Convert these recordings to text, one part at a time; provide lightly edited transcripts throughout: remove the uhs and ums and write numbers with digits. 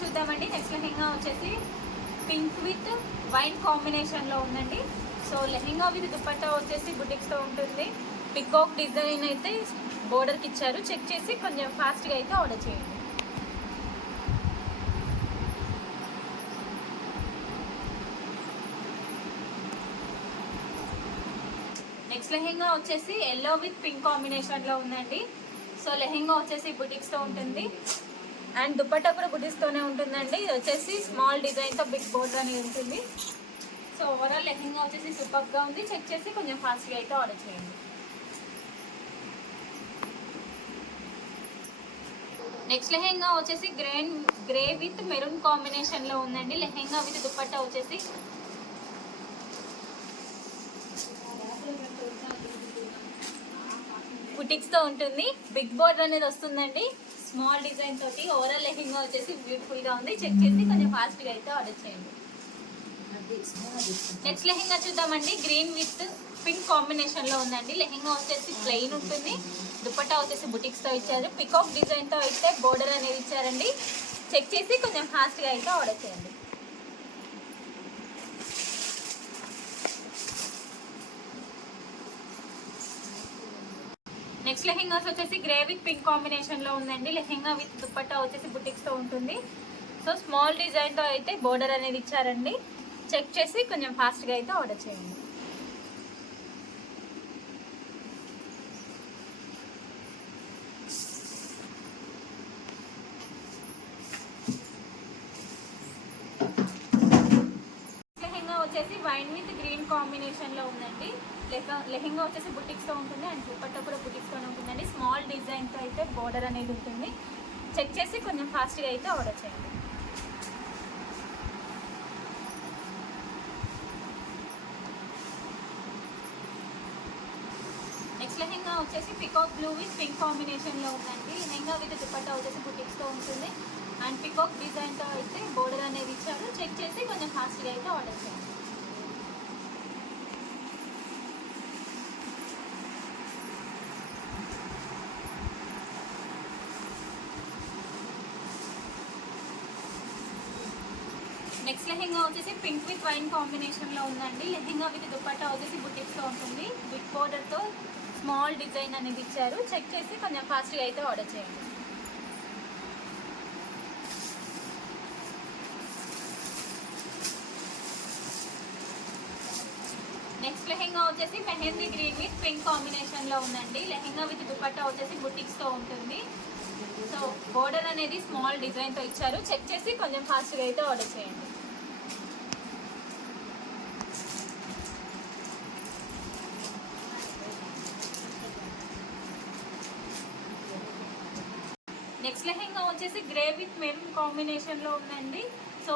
చూద్దామండి. నెక్స్ట్ లెహెంగా వచ్చేసి pink with wine కాంబినేషన్లో ఉందండి. సో లెహెంగా విత్ దుపట్టా వచ్చేసి బుటిక్స్తో ఉంటుంది. పికాక్ డిజైన్ అయితే బోర్డర్కి ఇచ్చారు. చెక్ చేసి కొంచెం ఫాస్ట్గా అయితే ఆర్డర్ చేయండి. నెక్స్ట్ లెహెంగా వచ్చేసి ఎల్లో విత్ పింక్ కాంబినేషన్లో ఉందండి. సో లెహెంగా వచ్చేసి బుటిక్స్తో ఉంటుంది అండ్ దుపట్టా కూడా బుటిక్స్తోనే ఉంటుందండి. ఇది వచ్చేసి స్మాల్ డిజైన్తో బిగ్ బోర్డర్ అనేది ఉంటుంది. సో ఓవరాల్ లెహెంగా వచ్చేసి సూపర్గా ఉంది. చెక్ చేసి కొంచెం ఫాస్ట్గా అయితే ఆర్డర్ చేయండి. నెక్స్ట్ లెహెంగా వచ్చేసి గ్రే విత్ మెరూన్ కాంబినేషన్లో ఉందండి. లెహెంగా విత్ దుపట్టా వచ్చేసి బుటిక్స్తో ఉంటుంది. బిగ్ బోర్డర్ అనేది వస్తుందండి స్మాల్ డిజైన్ తోటి. ఓవరాల్ లెహెంగా వచ్చేసి బ్యూటిఫుల్గా ఉంది. చెక్ చేసి కొంచెం ఫాస్ట్గా అయితే ఆర్డర్ చేయండి. నెక్స్ట్ లెహెంగా చూద్దామండి. గ్రీన్ విత్ పింక్ కాంబినేషన్లో ఉందండి. లెహెంగా వచ్చేసి ప్లెయిన్ ఉంటుంది. దుపట్టా వచ్చేసి బుటిక్స్తో ఇచ్చారు. పికాక్ డిజైన్తో అయితే బోర్డర్ అనేది ఇచ్చారండి. చెక్ చేసి కొంచెం ఫాస్ట్గా అయితే ఆర్డర్ చేయండి. నెక్స్ట్ లెహెంగాస్ వచ్చేసి గ్రే విత్ పింక్ కాంబినేషన్లో ఉందండి. లెహెంగా విత్ దుపట్టా వచ్చేసి బుటిక్స్తో ఉంటుంది. సో స్మాల్ డిజైన్తో అయితే బోర్డర్ అనేది ఇచ్చారండి. చెక్ చేసి కొంచెం ఫాస్ట్గా అయితే ఆర్డర్ చేయండి. లెహెంగా వచ్చేసి వైన్ విత్ గ్రీన్ కాంబినేషన్లో ఉందండి. లెహెంగా వచ్చేసి బుటిక్స్తో ఉంటుంది అండ్ దుపట్టా కూడా బుటిక్స్తోనే ఉంటుందండి. స్మాల్ డిజైన్తో అయితే బోర్డర్ అనేది ఉంటుంది. చెక్ చేసి కొంచెం ఫాస్ట్గా అయితే ఆర్డర్ చేయండి. నెక్స్ట్ లెహెంగా వచ్చేసి పికాక్ బ్లూ విత్ పింక్ కాంబినేషన్లో ఉందండి. లెహెంగా విత్ దుపట్టా వచ్చేసి బుటిక్స్తో ఉంటుంది అండ్ పికాక్ డిజైన్తో అయితే బోర్డర్ అనేది ఇచ్చారు. చెక్ చేసి కొంచెం ఫాస్ట్గా అయితే ఆర్డర్ చేయండి. నెక్స్ట్ లెహెంగా వచ్చేసి పింక్ విత్ వైన్ కాంబినేషన్లో ఉందండి. లెహెంగా విత్ దుపట్టా వచ్చేసి బుటిక్స్తో ఉంటుంది. బిగ్ బోర్డర్తో స్మాల్ డిజైన్ అనేది ఇచ్చారు. చెక్ చేసి కొంచెం ఫాస్ట్గా అయితే ఆర్డర్ చేయండి. నెక్స్ట్ లెహెంగా వచ్చేసి మెహందీ గ్రీన్ విత్ పింక్ కాంబినేషన్లో ఉందండి. లెహెంగా విత్ దుపట్టా వచ్చేసి బుటిక్స్తో ఉంటుంది. సో బోర్డర్ అనేది స్మాల్ డిజైన్తో ఇచ్చారు. చెక్ చేసి కొంచెం ఫాస్ట్గా అయితే ఆర్డర్ చేయండి. నెక్స్ట్ లెహెంగా వచ్చేసి గ్రే విత్ మెరూన్ కాంబినేషన్లో ఉందండి. సో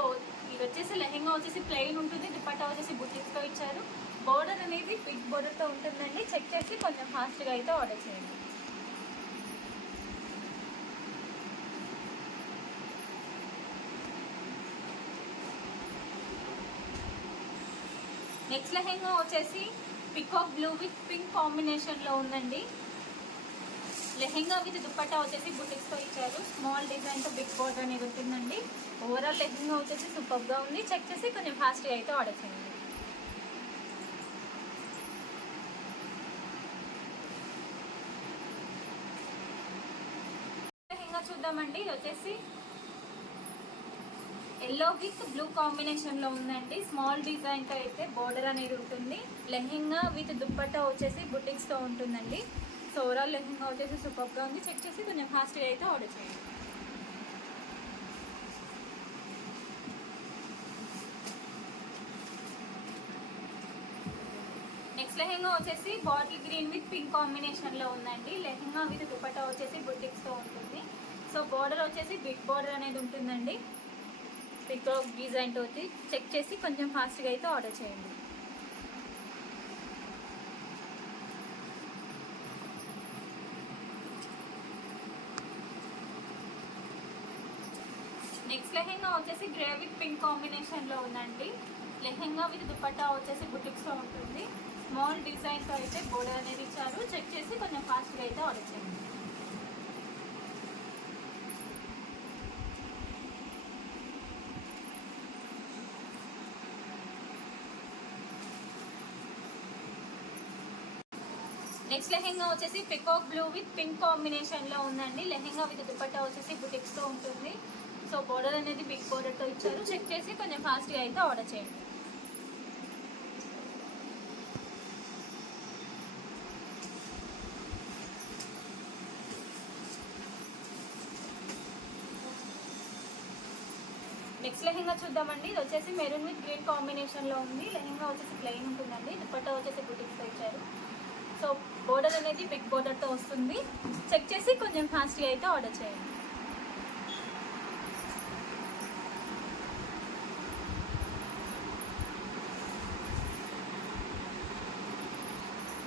ఇది వచ్చేసి లెహెంగా వచ్చేసి ప్లెయిన్ ఉంటుంది. దుపట్టా వచ్చేసి బుటిక్స్తో ఇచ్చారు. బోర్డర్ అనేది బిగ్ బోర్డర్తో ఉంటుందండి. చెక్ చేసి కొంచెం ఫాస్ట్గా అయితే ఆర్డర్ చేయండి. నెక్స్ట్ లెహెంగా వచ్చేసి పికాక్ బ్లూ విత్ పింక్ కాంబినేషన్లో ఉందండి. లెహెంగా విత్ దుపట్టా వచ్చేసి బుటిక్స్తో ఇచ్చారు. స్మాల్ డిజైన్తో బిగ్ బోర్డర్ అనేది ఉంటుందండి. ఓవరాల్ లెహెంగా వచ్చేసి సూపర్గా ఉంది. చెక్ చేసి కొంచెం ఫాస్ట్గా అయితే ఆర్డర్ చేయండి. లెహెంగా చూద్దామండి. ఇది వచ్చేసి ఎల్లో విత్ బ్లూ కాంబినేషన్లో ఉందండి. స్మాల్ డిజైన్తో అయితే బోర్డర్ అనేది ఉంటుంది. లెహెంగా విత్ దుపట్టా వచ్చేసి బుటిక్స్తో ఉంటుందండి. సో ఓవరాల్ లెహెంగా వచ్చేసి సూపర్గా ఉంది. చెక్ చేసి కొంచెం ఫాస్ట్గా అయితే ఆర్డర్ చేయండి. నెక్స్ట్ లెహెంగా వచ్చేసి బాటిల్ గ్రీన్ విత్ పింక్ కాంబినేషన్లో ఉందండి. లెహెంగా విత్ దుపట్టా వచ్చేసి బుటిక్స్తో ఉంటుంది. సో బోర్డర్ వచ్చేసి బిగ్ బోర్డర్ అనేది ఉంటుందండి. పికాక్ డిజైన్ తోటి. చెక్ చేసి కొంచెం ఫాస్ట్గా అయితే ఆర్డర్ చేయండి. నెక్స్ట్ లెహెంగా వచ్చేసి గ్రే విత్ పింక్ కాంబినేషన్లో ఉందండి. లెహెంగా విత్ దుపట్టా వచ్చేసి బుటిక్స్తో ఉంటుంది. స్మాల్ డిజైన్తో అయితే బోర్డర్ అనేది ఇచ్చారు. చెక్ చేసి కొంచెం ఫాస్ట్గా అయితే ఆర్డర్ చేయండి. నెక్స్ట్ లెహెంగా వచ్చేసి peacock blue with pink combination లో ఉందండి. లెహెంగా విత్ దుపట్టా వచ్చేసి బుటిక్స్ తో ఉంటుంది. సో బోర్డర్ అనేది బిగ్ బోర్డర్ తో ఇచ్చారు. చెక్ చేసి కొంచెం ఫాస్ట్గా అయితే ఆర్డర్ చేయండి. నెక్స్ట్ లెహెంగా చూద్దామండి. ఇది వచ్చేసి మెరూన్ విత్ గ్రీన్ కాంబినేషన్ లో ఉంది. లెహెంగా వచ్చేసి ప్లెయిన్ ఉంటుందండి. దుపట్టా వచ్చేసి బుటిక్స్ తో ఇచ్చారు. సో బోర్డర్ అనేది బిగ్ బోర్డర్ తో వస్తుంది. చెక్ చేసి కొంచెం ఫాస్ట్గా అయితే ఆర్డర్ చేయండి.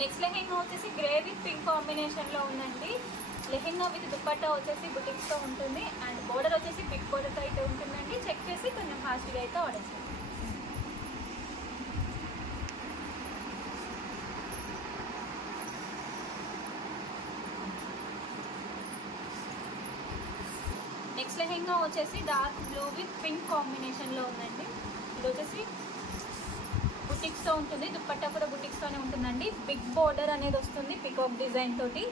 నెక్స్ట్ లెహెంగా వచ్చేసి గ్రే విత్ పింక్ కాంబినేషన్ లో ఉందండి. లెహెంగా విత్ దుపట్టా వచ్చేసి బుటిక్స్ తో ఉంటుంది అండ్ బోర్డర్ వచ్చేసి బిగ్ బోర్డర్ తో అయితే ఉంటుందండి. చెక్ చేసి కొంచెం ఫాస్ట్గా అయితే ఆర్డర్ చేయండి. నెక్స్ట్ లెహెంగా వచ్చేసి dark blue with pink combination లో ఉందండి. ఇది వచ్చేసి బుటిక్స్ తో ఉంటుంది. దుపట్టా కూడా బుటిక్స్ తోనే ఉంటుందండి. బిగ్ బోర్డర్ అనేది వస్తుంది పికాక్ డిజైన్ తోటి.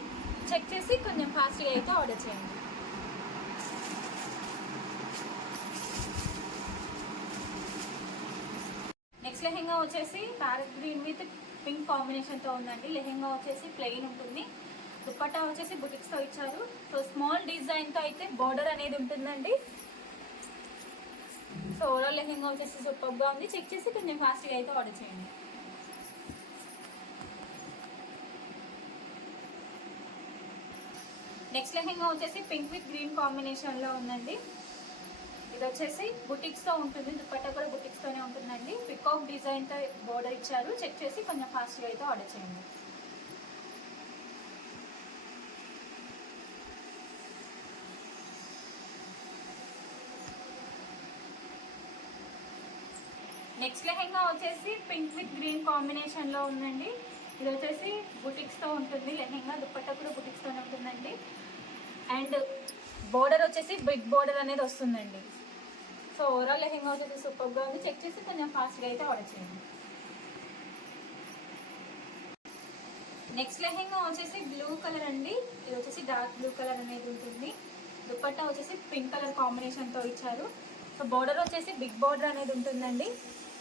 చెక్ చేసి కొంచెం ఫాస్ట్గా అయితే ఆర్డర్ చేయండి. నెక్స్ట్ లెహెంగా వచ్చేసి parrot green with pink combination తో ఉందండి. లెహెంగా వచ్చేసి ప్లెయిన్ ఉంటుంది. దుపట్టా వచ్చేసి బుటిక్స్ తో ఇచ్చారు. సో స్మాల్ డిజైన్ తో అయితే బోర్డర్ అనేది ఉంటుందండి. సో ఓవరాల్ లెహెంగా వచ్చేసి సూపర్ గా ఉంది. చెక్ చేసి కొంచెం ఫాస్ట్గా అయితే ఆర్డర్ చేయండి. నెక్స్ట్ లెహెంగా వచ్చేసి పింక్ విత్ గ్రీన్ కాంబినేషన్ లో ఉందండి. ఇది వచ్చేసి బుటిక్స్ తో ఉంటుంది. దుపట్టా కూడా బుటిక్స్ తోనే ఉంటుందండి. పికాక్ డిజైన్ తో బోర్డర్ ఇచ్చారు. చెక్ చేసి కొంచెం ఫాస్ట్గా అయితే ఆర్డర్ చేయండి. నెక్స్ట్ లెహెంగా వచ్చేసి పింక్ విత్ గ్రీన్ కాంబినేషన్ లో ఉందండి. ఇది వచ్చేసి బుటిక్స్ తో ఉంటుంది. లెహెంగా దుపట్టా కూడా బుటిక్స్ తోనే ఉంటుందండి అండ్ బోర్డర్ వచ్చేసి బిగ్ బోర్డర్ అనేది వస్తుందండి. సో ఓవరాల్ లెహెంగా వచ్చేసి సూపర్ గా ఉంది. చెక్ చేసి కొంచెం ఫాస్ట్గా అయితే ఆర్డర్ చేయండి. నెక్స్ట్ లెహెంగా వచ్చేసి బ్లూ కలర్ అండి. ఇది వచ్చేసి డార్క్ బ్లూ కలర్ అనేది ఉంటుంది. దుపట్టా వచ్చేసి పింక్ కలర్ కాంబినేషన్ తో ఇచ్చారు. సో బోర్డర్ వచ్చేసి బిగ్ బోర్డర్ అనేది ఉంటుందండి.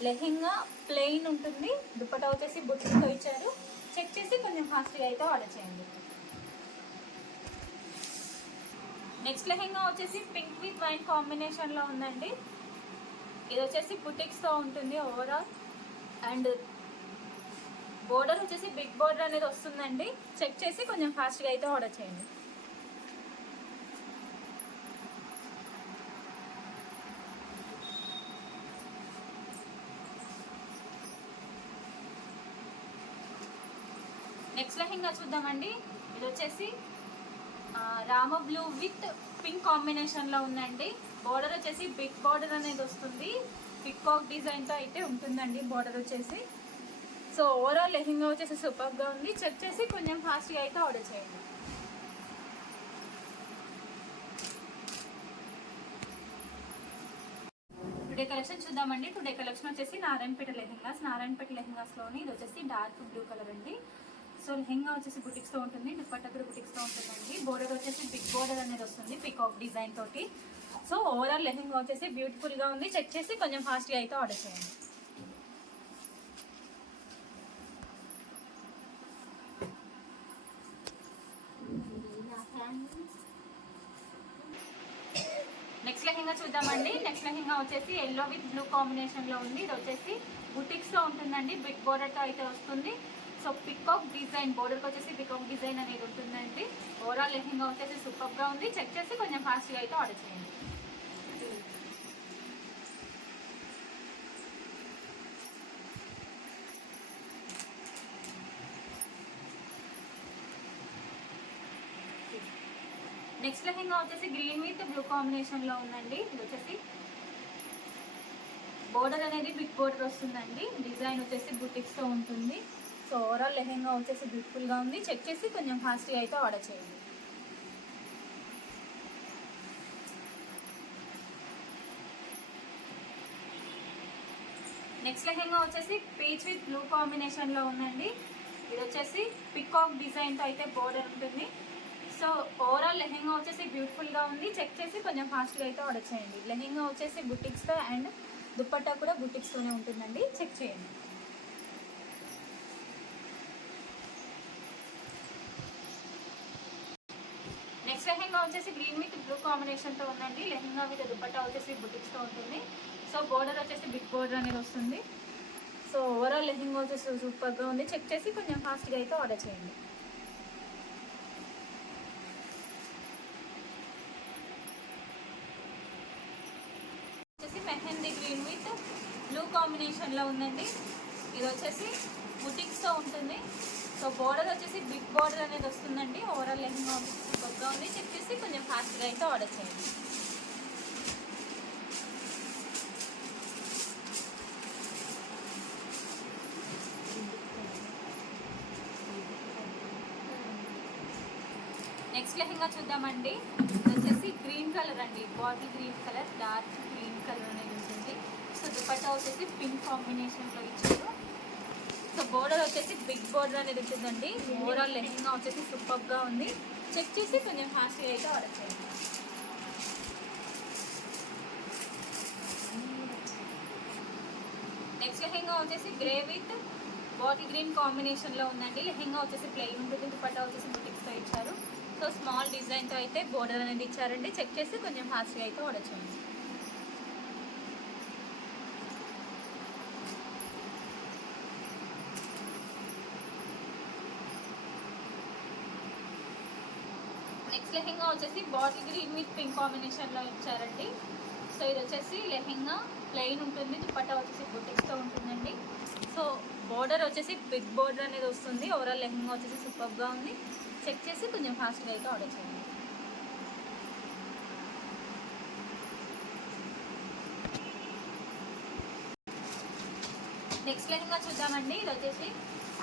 లెహెంగా ప్లెయిన్ ఉంటుంది. దుపట్టా వచ్చేసి బుట్టితో ఇచ్చారు. చెక్ చేసి కొంచెం ఫాస్ట్గా అయితే ఆర్డర్ చేయండి. నెక్స్ట్ లెహెంగా వచ్చేసి పింక్ విత్ వైట్ కాంబినేషన్ లో ఉందండి. ఇది వచ్చేసి బుటిక్స్ తో ఉంటుంది ఓవరాల్ అండ్ బోర్డర్ వచ్చేసి బిగ్ బోర్డర్ అనేది వస్తుందండి. చెక్ చేసి కొంచెం ఫాస్ట్గా అయితే ఆర్డర్ చేయండి. నెక్స్ట్ లెహెంగా చూద్దామండి. ఇది వచ్చేసి Rama blue with pink combination లో ఉందండి. బోర్డర్ వచ్చేసి బిగ్ బోర్డర్ అనేది వస్తుంది. పికాక్ డిజైన్ తో అయితే ఉంటుందండి బోర్డర్ వచ్చేసి. సో ఓవరాల్ లెహెంగా వచ్చేసి సూపర్ గా ఉంది. చెక్ చేసి కొంచెం ఫాస్ట్గా అయితే ఆర్డర్ చేయండి. టుడే కలెక్షన్ చూద్దామండి. టుడే కలెక్షన్ వచ్చేసి నారాయణపేట లెహెంగాస్ లోని ఇది వచ్చేసి డార్క్ బ్లూ కలర్ అండి. సో లెహెంగా వచ్చేసి బుటిక్స్ తో ఉంటుంది. దుపట్టా కూడా బుటిక్స్ తో ఉంటుందండి. బోర్డర్ వచ్చేసి బిగ్ బోర్డర్ అనేది వస్తుంది పికాక్ డిజైన్ తోటి. సో ఓవరాల్ లెహెంగా వచ్చేసి బ్యూటిఫుల్ గా ఉంది. చెక్ చేసి కొంచెం ఫాస్ట్గా అయితే ఆర్డర్ చేయండి. నెక్స్ట్ లెహెంగా చూద్దామండి. నెక్స్ట్ లెహెంగా వచ్చేసి ఎల్లో విత్ బ్లూ కాంబినేషన్ లో ఉంది. ఇది వచ్చేసి బుటిక్స్ తో ఉంటుందండి. బిగ్ బోర్డర్ తో అయితే వస్తుంది. సో పికాక్ డిజైన్ బోర్డర్కి వచ్చేసి పికాక్ డిజైన్ అనేది ఉంటుందండి. ఓవరాల్ లెహెంగా వచ్చేసి సూపర్ గా ఉంది. చెక్ చేసి కొంచెం ఫాస్ట్గా అయితే ఆర్డర్ చేయండి. నెక్స్ట్ లెహెంగా వచ్చేసి గ్రీన్ విత్ బ్లూ కాంబినేషన్ లో ఉందండి. ఇది వచ్చేసి బోర్డర్ అనేది బిగ్ బోర్డర్ వస్తుందండి. డిజైన్ వచ్చేసి బుటిక్స్ తో ఉంటుంది. సో ఓవరాల్ లెహెంగా వచ్చేసి బ్యూటిఫుల్ గా ఉంది. చెక్ చేసి కొంచెం ఫాస్ట్గా అయితే ఆర్డర్ చేయండి. నెక్స్ట్ లెహెంగా వచ్చేసి పీచ్ విత్ బ్లూ కాంబినేషన్ లో ఉందండి. ఇది వచ్చేసి పికాక్ డిజైన్తో అయితే బోర్డర్ ఉంటుంది. సో ఓవరాల్ లెహెంగా వచ్చేసి బ్యూటిఫుల్గా ఉంది. చెక్ చేసి కొంచెం ఫాస్ట్గా అయితే ఆర్డర్ చేయండి. లెహెంగా వచ్చేసి బుటిక్స్తో అండ్ దుప్పట్టా కూడా బుటిక్స్తోనే ఉంటుందండి. చెక్ చేయండి. నెక్స్ట్ లెహెంగా వచ్చేసి గ్రీన్ విత్ బ్లూ కాంబినేషన్తో ఉందండి. లెహెంగా విత్ దుపట్టా వచ్చేసి బుటిక్స్తో ఉంటుంది. సో బోర్డర్ వచ్చేసి బిగ్ బోర్డర్ అనేది వస్తుంది. సో ఓవరాల్ లెహెంగా వచ్చేసి సూపర్గా ఉంది. చెక్ చేసి కొంచెం ఫాస్ట్గా అయితే ఆర్డర్ చేయండి. వచ్చేసి మెహందీ గ్రీన్ విత్ బ్లూ కాంబినేషన్లో ఉందండి. ఇది వచ్చేసి బుటిక్స్తో ఉంటుంది. సో బోర్డర్ వచ్చేసి బిగ్ బోర్డర్ అనేది వస్తుందండి. ఓవరాల్ లెహెంగా సూపర్గా ఉంది. చెక్ చేసి కొంచెం ఫాస్ట్గా అయితే ఆర్డర్ చేయండి. నెక్స్ట్ లెహెంగా చూద్దామండి. ఇది వచ్చేసి గ్రీన్ కలర్ అండి. Bottle green colour, dark green colour అనేది ఉంటుంది. సో దుపట్టా వచ్చేసి పింక్ కాంబినేషన్లో ఇచ్చారు. సో బోర్డర్ వచ్చేసి బిగ్ బోర్డర్ అనేది ఉంటుందండి. ఓవరాల్ లెహెంగా వచ్చేసి సూపర్గా ఉంది. చెక్ చేసి కొంచెం ఫాస్ట్గా అయితే ఆర్డర్ చేయండి. నెక్స్ట్ లెహెంగా వచ్చేసి గ్రే విత్ బాటిల్ గ్రీన్ కాంబినేషన్లో ఉందండి. లెహెంగా వచ్చేసి ప్లెయిన్ ఉంటుంది. దుపట్టా వచ్చేసి బుటిక్స్తో ఇచ్చారు. సో స్మాల్ డిజైన్తో అయితే బోర్డర్ అనేది ఇచ్చారండి. చెక్ చేసి కొంచెం ఫాస్ట్గా అయితే ఆర్డర్ చేయండి. నెక్స్ట్ లెహెంగా వచ్చేసి బాటిల్ గ్రీన్ విత్ పింక్ కాంబినేషన్లో ఇచ్చారండి. సో ఇది వచ్చేసి లెహెంగా ప్లెయిన్ ఉంటుంది. దుపట్టా వచ్చేసి బుటిక్స్తో ఉంటుందండి. సో బోర్డర్ వచ్చేసి బిగ్ బోర్డర్ అనేది వస్తుంది. ఓవరాల్ లెహెంగా వచ్చేసి సూపర్గా ఉంది. చెక్ చేసి కొంచెం ఫాస్ట్గా అయితే ఆర్డర్ చేయండి. నెక్స్ట్ లెహెంగా చూద్దామండి. ఇది వచ్చేసి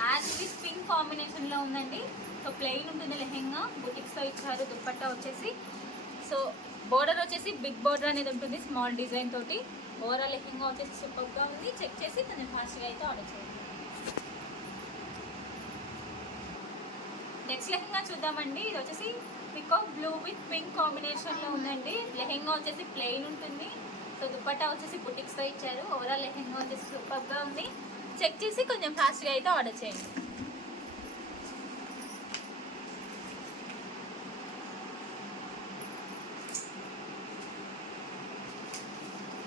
యాష్ విత్ పింక్ కాంబినేషన్లో ఉందండి. సో ప్లెయిన్ ఉంటుంది లెహెంగా, బుటిక్స్తో ఇచ్చారు. దుపట్టా వచ్చేసి సో బోర్డర్ వచ్చేసి బిగ్ బోర్డర్ అనేది ఉంటుంది స్మాల్ డిజైన్ తోటి. ఓవరాల్ లెహెంగా వచ్చేసి సూపర్గా ఉంది. చెక్ చేసి కొంచెం ఫాస్ట్గా అయితే ఆర్డర్ చేయండి. నెక్స్ట్ లెహెంగా చూద్దామండి. ఇది వచ్చేసి పికాక్ బ్లూ విత్ పింక్ కాంబినేషన్లో ఉందండి. లెహెంగా వచ్చేసి ప్లెయిన్ ఉంటుంది. సో దుపట్టా వచ్చేసి బుటిక్స్తో ఇచ్చారు. ఓవరాల్ లెహెంగా వచ్చేసి సూపర్గా ఉంది. చెక్ చేసి కొంచెం ఫాస్ట్గా అయితే ఆర్డర్ చేయండి.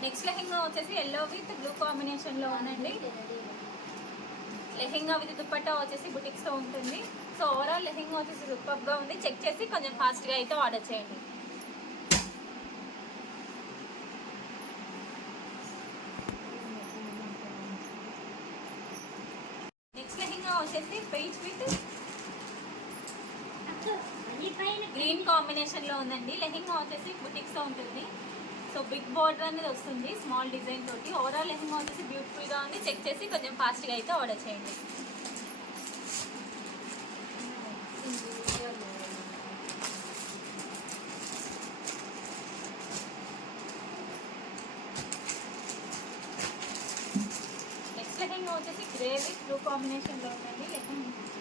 నెక్స్ట్ లెహెంగా వచ్చేసి ఎల్లో విత్ బ్లూ కాంబినేషన్లో ఉందండి. లెహెంగా విత్ దుపట్టా వచ్చేసి బుటిక్స్తో ఉంటుంది. సో ఓవరాల్ లెహెంగా వచ్చేసి సూపర్గా ఉంది. చెక్ చేసి కొంచెం ఫాస్ట్గా అయితే ఆర్డర్ చేయండి. నెక్స్ట్ లెహెంగా వచ్చేసి పీచ్ విత్ గ్రీన్ కాంబినేషన్లో ఉందండి. లెహెంగా వచ్చేసి బుటిక్స్తో ఉంటుంది. సో బిగ్ బోర్డర్ అనేది వస్తుంది స్మాల్ డిజైన్ తోటి. ఓవరాల్ లెహెంగా వచ్చేసి బ్యూటిఫుల్గా ఉంది. చెక్ చేసి కొంచెం ఫాస్ట్గా అయితే ఆర్డర్ చేయండి. నెక్స్ట్ లెహెంగా వచ్చేసి గ్రే విత్ బ్లూ కాంబినేషన్లో ఉందండి.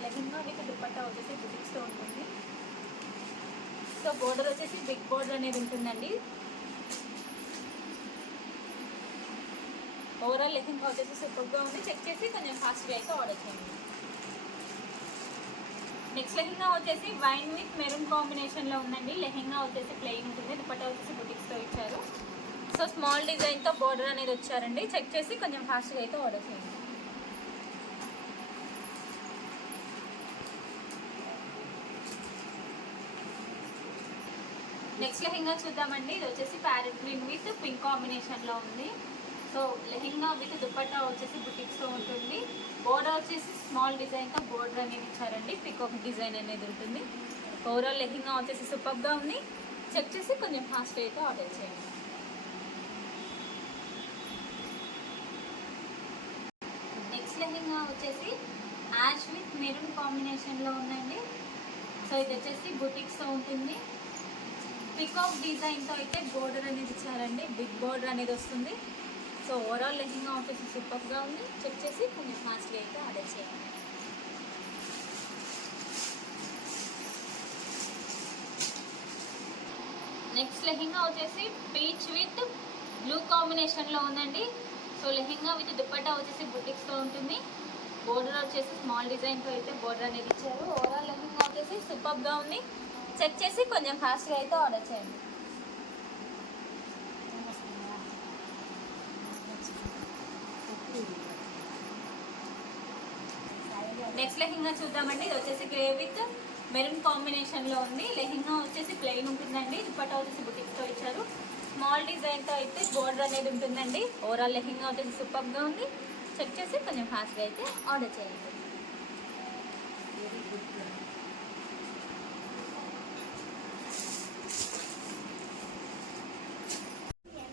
లెహెంగా విత్ దుపట్టా వచ్చేసి బుటిక్స్తో ఉంటుంది. సో బోర్డర్ వచ్చేసి బిగ్ బోర్డర్ అనేది ఉంటుందండి. ఓవరాల్ లెహెంగా వచ్చేసి సూపర్గా ఉంది. చెక్ చేసి కొంచెం ఫాస్ట్గా అయితే ఆర్డర్ చేయండి. నెక్స్ట్ లెహెంగా వచ్చేసి వైన్ విత్ మెరూన్ కాంబినేషన్లో ఉందండి. లెహెంగా వచ్చేసి ప్లెయిన్ ఉంటుంది. దుపట్టా వచ్చేసి బుటిక్స్తో ఇచ్చారు. సో స్మాల్ డిజైన్తో బోర్డర్ అనేది వచ్చారండి. చెక్ చేసి కొంచెం ఫాస్ట్గా అయితే ఆర్డర్ చేయండి. నెక్స్ట్ లెహెంగా చూద్దామండి. ఇది వచ్చేసి ప్యారెట్ గ్రీన్ విత్ పింక్ కాంబినేషన్లో ఉంది. సో లెహెంగా విత్ దుపట్టా వచ్చేసి బుటిక్స్తో ఉంటుంది. బోర్డర్ వచ్చేసి స్మాల్ డిజైన్తో బోర్డర్ అనేది ఇచ్చారండి. పికాక్ డిజైన్ అనేది ఉంటుంది. ఓవరాల్ లెహెంగా వచ్చేసి సూపర్గా ఉంది. చెక్ చేసి కొంచెం ఫాస్ట్ అయితే ఆర్డర్ చేయండి. నెక్స్ట్ లెహెంగా వచ్చేసి యాష్ విత్ మెరూన్ కాంబినేషన్లో ఉందండి. సో ఇది వచ్చేసి బుటిక్స్తో ఉంటుంది. పికాక్ డిజైన్తో అయితే బోర్డర్ అనేది ఇచ్చారండి. బిగ్ బోర్డర్ అనేది వస్తుంది. సో ఓవరాల్ లెహెంగా వచ్చేసి సూపర్గా ఉంది. చెక్ చేసి కొంచెం ఫాస్ట్గా అయితే ఆర్డర్ చేయండి. నెక్స్ట్ లెహెంగా వచ్చేసి పీచ్ విత్ బ్లూ కాంబినేషన్లో ఉందండి. సో లెహెంగా విత్ దుపట్టా వచ్చేసి బుటిక్స్తో ఉంటుంది. బోర్డర్ వచ్చేసి స్మాల్ డిజైన్తో అయితే బోర్డర్ అనేది ఇచ్చారు. ఓవరాల్ లెహెంగా వచ్చేసి సూపర్గా ఉంది. చెక్ చేసి కొంచెం ఫాస్ట్గా అయితే ఆర్డర్ చేయండి. నెక్స్ట్ లెహెంగా చూద్దామండి. ఇది వచ్చేసి గ్రే విత్ మెరూన్ కాంబినేషన్లో ఉంది. లెహెంగా వచ్చేసి ప్లెయిన్ ఉంటుందండి. దుపట్టా వచ్చేసి బుటిక్స్తో ఇచ్చారు. స్మాల్ డిజైన్తో అయితే బోర్డర్ అనేది ఉంటుందండి. ఓవరాల్ లెహెంగా వచ్చేసి సూపర్గా ఉంది. చెక్ చేసి కొంచెం ఫాస్ట్గా అయితే ఆర్డర్ చేయండి.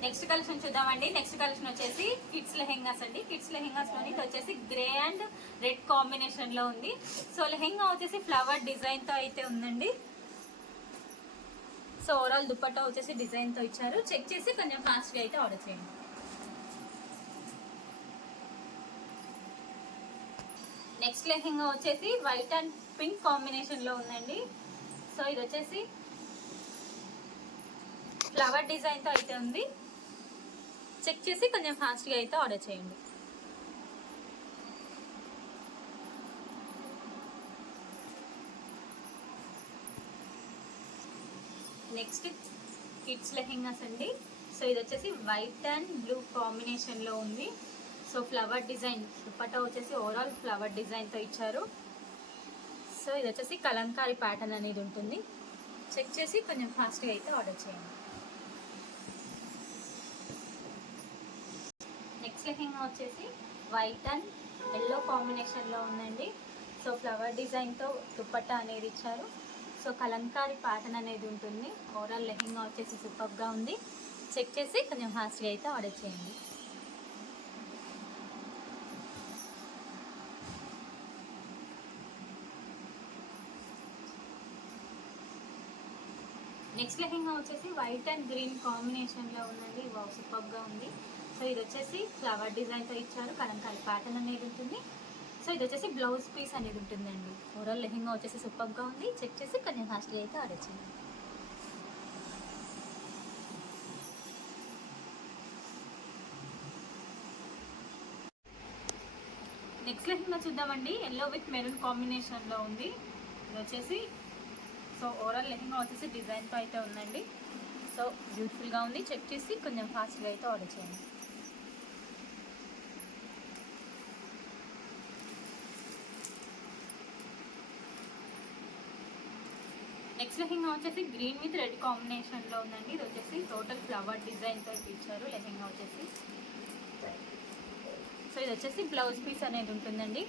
నెక్స్ట్ కలెక్షన్ చూద్దామండి. నెక్స్ట్ కలెక్షన్ వచ్చేసి కిడ్స్ లెహెంగాస్ అండి. కిడ్స్ లెహెంగాస్ లోని వచ్చేసి గ్రే అండ్ రెడ్ కాంబినేషన్ లో ఉంది. సో లెహెంగా వచ్చేసి ఫ్లవర్ డిజైన్ తో అయితే ఉందండి. సో ఓవరాల్ దుపట్టా వచ్చేసి డిజైన్ తో ఇచ్చారు. చెక్ చేసి కొంచెం ఫాస్ట్ గా అయితే ఆర్డర్ చేయండి. నెక్స్ట్ లెహెంగా వచ్చేసి వైట్ అండ్ పింక్ కాంబినేషన్ లో ఉందండి. సో ఇది వచ్చేసి ఫ్లవర్ డిజైన్ తో అయితే ఉంది. చెక్ చేసి కొంచెం ఫాస్ట్గా అయితే ఆర్డర్ చేయండి. నెక్స్ట్ కిడ్స్ లెహెంగాస్ అండి. సో ఇది వచ్చేసి వైట్ అండ్ బ్లూ కాంబినేషన్లో ఉంది. సో ఫ్లవర్ డిజైన్ దుపట్టా వచ్చేసి ఓవరాల్ ఫ్లవర్ డిజైన్తో ఇచ్చారు. సో ఇది వచ్చేసి కలంకారీ ప్యాటర్న్ అనేది ఉంటుంది. చెక్ చేసి కొంచెం ఫాస్ట్గా అయితే ఆర్డర్ చేయండి. నెక్స్ట్ లెహెంగా వచ్చేసి వైట్ అండ్ ఎల్లో కాంబినేషన్లో ఉందండి. సో ఫ్లవర్ డిజైన్తో దుపట్టా అనేది ఇచ్చారు. సో కలంకారీ ప్యాటర్న్ అనేది ఉంటుంది. ఓవరాల్ లెహెంగా వచ్చేసి సూపర్గా ఉంది. చెక్ చేసి కొంచెం ఫాస్ట్గా అయితే ఆర్డర్ చేయండి. నెక్స్ట్ లెహెంగా వచ్చేసి వైట్ అండ్ గ్రీన్ కాంబినేషన్లో ఉందండి. సూపర్గా ఉంది. సో ఇది వచ్చేసి ఫ్లవర్ డిజైన్తో ఇచ్చారు. కలంకారీ ప్యాటర్న్ అనేది ఉంటుంది. సో ఇది వచ్చేసి బ్లౌజ్ పీస్ అనేది ఉంటుందండి. ఓవరాల్ లెహెంగా వచ్చేసి సూపర్గా ఉంది. చెక్ చేసి కొంచెం ఫాస్ట్గా అయితే ఆర్డర్ చేయండి. నెక్స్ట్ లెహెంగా చూద్దామండి. ఎల్లో విత్ మెరూన్ కాంబినేషన్లో ఉంది. ఇది వచ్చేసి సో ఓవరాల్ లెహెంగా వచ్చేసి డిజైన్తో అయితే ఉందండి. సో బ్యూటిఫుల్గా ఉంది. చెక్ చేసి కొంచెం ఫాస్ట్గా అయితే ఆర్డర్ చేయండి. నెక్స్ట్ లెహెంగా వచ్చేసి గ్రీన్ విత్ రెడ్ కాంబినేషన్లో ఉందండి. ఇది వచ్చేసి టోటల్ ఫ్లవర్ డిజైన్తో ఇచ్చారు. లెహెంగా వచ్చేసి సో ఇది వచ్చేసి బ్లౌజ్ పీస్ అనేది ఉంటుందండి.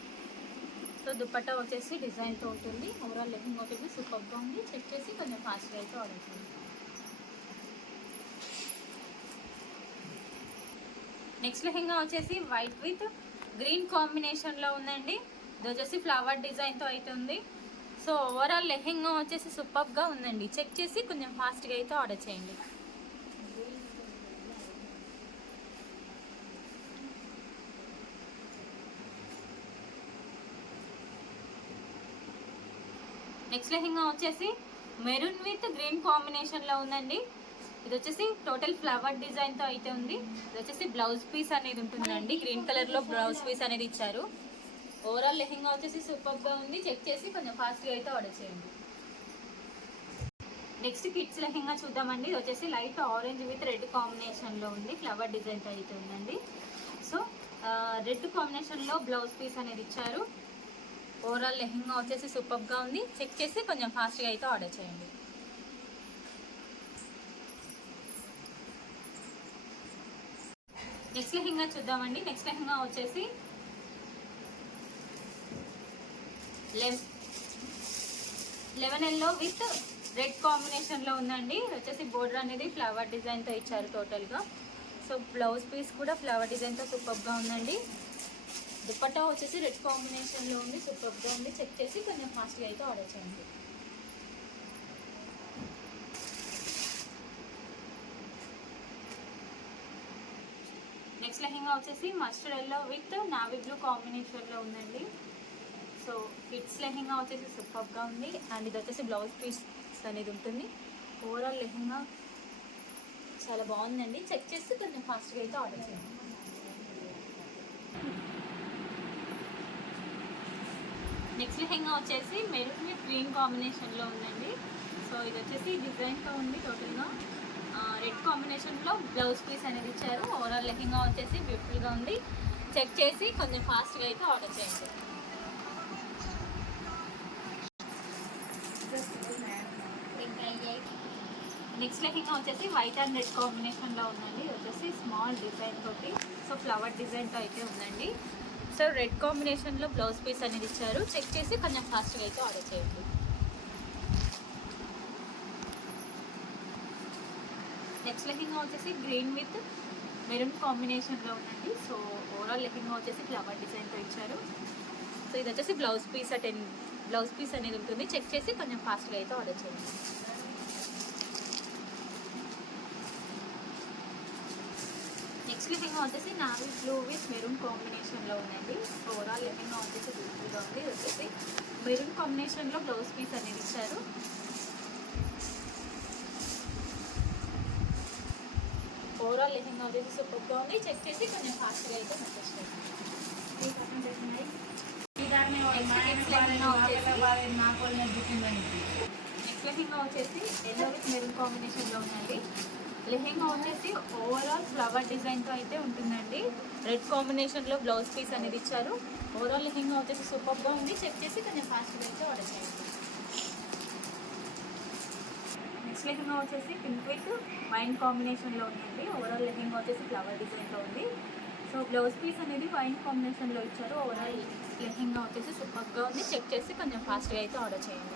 సో దుపట్టా వచ్చేసి డిజైన్తో ఉంటుంది. ఓవరాల్ లెహెంగా వచ్చేసి సూపర్గా ఉంది. చెక్ చేసి కొంచెం ఫాస్ట్గా అయితే ఆర్డర్ చేయండి. నెక్స్ట్ లెహెంగా వచ్చేసి వైట్ విత్ గ్రీన్ కాంబినేషన్లో ఉందండి. ఇది వచ్చేసి ఫ్లవర్ డిజైన్తో అయితే ఉంది. సో ఓవరాల్ లెహెంగా వచ్చేసి సూపర్గా ఉందండి. చెక్ చేసి కొంచెం ఫాస్ట్గా అయితే ఆర్డర్ చేయండి. నెక్స్ట్ లెహెంగా వచ్చేసి మెరూన్ విత్ గ్రీన్ కాంబినేషన్లో ఉందండి. ఇది వచ్చేసి టోటల్ ఫ్లవర్ డిజైన్తో అయితే ఉంది. ఇది వచ్చేసి బ్లౌజ్ పీస్ అనేది ఉంటుందండి. గ్రీన్ కలర్లో బ్లౌజ్ పీస్ అనేది ఇచ్చారు. ఓవరాల్ లెహెంగా వచ్చేసి సూపర్గా ఉంది. చెక్ చేసి కొంచెం ఫాస్ట్గా అయితే ఆర్డర్ చేయండి. నెక్స్ట్ కిడ్స్ లెహెంగా చూద్దామండి. ఇది వచ్చేసి లైట్ ఆరెంజ్ విత్ రెడ్ కాంబినేషన్లో ఉంది. ఫ్లవర్ డిజైన్తో అయితే ఉందండి. సో రెడ్ కాంబినేషన్లో బ్లౌజ్ పీస్ అనేది ఇచ్చారు. ఓవరాల్ లెహెంగా వచ్చేసి సూపర్గా ఉంది. చెక్ చేసి కొంచెం ఫాస్ట్గా అయితే ఆర్డర్ చేయండి. నెక్స్ట్ లెహెంగా చూద్దామండి. నెక్స్ట్ లెహెంగా వచ్చేసి లెమన్ ఎల్లో విత్ రెడ్ కాంబినేషన్లో ఉందండి. వచ్చేసి బోర్డర్ అనేది ఫ్లవర్ డిజైన్తో ఇచ్చారు టోటల్గా. సో బ్లౌజ్ పీస్ కూడా ఫ్లవర్ డిజైన్తో సూపర్గా ఉందండి. దుపట్టా వచ్చేసి రెడ్ కాంబినేషన్లో ఉంది. సూపర్గా ఉంది. చెక్ చేసి కొంచెం ఫాస్ట్గా అయితే ఆర్డర్ చేయండి. నెక్స్ట్ లెహెంగా వచ్చేసి mustard yellow with navy blue కాంబినేషన్లో ఉందండి. సో కిడ్స్ లెహెంగా వచ్చేసి సూపర్గా ఉంది. అండ్ ఇది వచ్చేసి బ్లౌజ్ పీస్ అనేది ఉంటుంది. ఓవరాల్ లెహెంగా చాలా బాగుందండి. చెక్ చేసి కొంచెం ఫాస్ట్గా అయితే ఆర్డర్ చేయండి. నెక్స్ట్ లెహెంగా వచ్చేసి మెరూన్ విత్ గ్రీన్ కాంబినేషన్లో ఉందండి. సో ఇది వచ్చేసి డిజైన్తో ఉంది. టోటల్గా రెడ్ కాంబినేషన్లో బ్లౌజ్ పీస్ అనేది ఇచ్చారు. ఓవరాల్ లెహెంగా వచ్చేసి బ్యూటిఫుల్గా ఉంది. చెక్ చేసి కొంచెం ఫాస్ట్గా అయితే ఆర్డర్ చేయండి. నెక్స్ట్ లెహెంగా వచ్చేసి వైట్ అండ్ రెడ్ కాంబినేషన్లో ఉందండి. ఇది వచ్చేసి స్మాల్ డిజైన్ తోటి, సో ఫ్లవర్ డిజైన్తో అయితే ఉందండి. సో రెడ్ కాంబినేషన్లో బ్లౌజ్ పీస్ అనేది ఇచ్చారు. చెక్ చేసి కొంచెం ఫాస్ట్గా అయితే ఆర్డర్ చేయండి. నెక్స్ట్ లెహెంగా వచ్చేసి గ్రీన్ విత్ మెరూన్ కాంబినేషన్లో ఉందండి. సో ఓవరాల్ లెహెంగా వచ్చేసి ఫ్లవర్ డిజైన్తో ఇచ్చారు. సో ఇది వచ్చేసి బ్లౌజ్ పీస్ అనేది ఉంటుంది. చెక్ చేసి కొంచెం ఫాస్ట్గా అయితే ఆర్డర్ చేయండి. నెక్స్ట్ లెహెంగా వచ్చేసి నావీ బ్లూ విత్ మెరూన్ కాంబినేషన్లో ఉందండి. ఓవరాల్ లెహెంగా వచ్చేసి బ్యూటిఫుల్గా ఉంది. ఇది వచ్చేసి మెరూన్ కాంబినేషన్లో బ్లౌజ్ పీస్ అనేది ఇచ్చారు. ఓవరాల్ లెహెంగా వచ్చేసి సూపర్గా ఉంది. చెక్ చేసి కొంచెం ఫాస్ట్గా అయితే మెసేజ్ చేయండి. నెక్స్ట్ లెహెంగా వచ్చేసి ఎల్లో విత్ మెరూన్ కాంబినేషన్లో ఉందండి. లెహెంగా వచ్చేసి ఓవరాల్ ఫ్లవర్ డిజైన్తో అయితే ఉంటుందండి. రెడ్ కాంబినేషన్లో బ్లౌజ్ పీస్ అనేది ఇచ్చారు. ఓవరాల్ లెహెంగా వచ్చేసి సూపర్గా ఉంది. చెక్ చేసి కొంచెం ఫాస్ట్గా అయితే ఆర్డర్ చేయండి. నెక్స్ట్ లెహెంగా వచ్చేసి పింక్ విత్ వైన్ కాంబినేషన్లో ఉందండి. ఓవరాల్ లెహెంగా వచ్చేసి ఫ్లవర్ డిజైన్తో ఉంది. సో బ్లౌజ్ పీస్ అనేది వైన్ కాంబినేషన్లో ఇచ్చారు. ఓవరాల్ లెహెంగా వచ్చేసి సూపర్గా ఉంది. చెక్ చేసి కొంచెం ఫాస్ట్గా అయితే ఆర్డర్ చేయండి.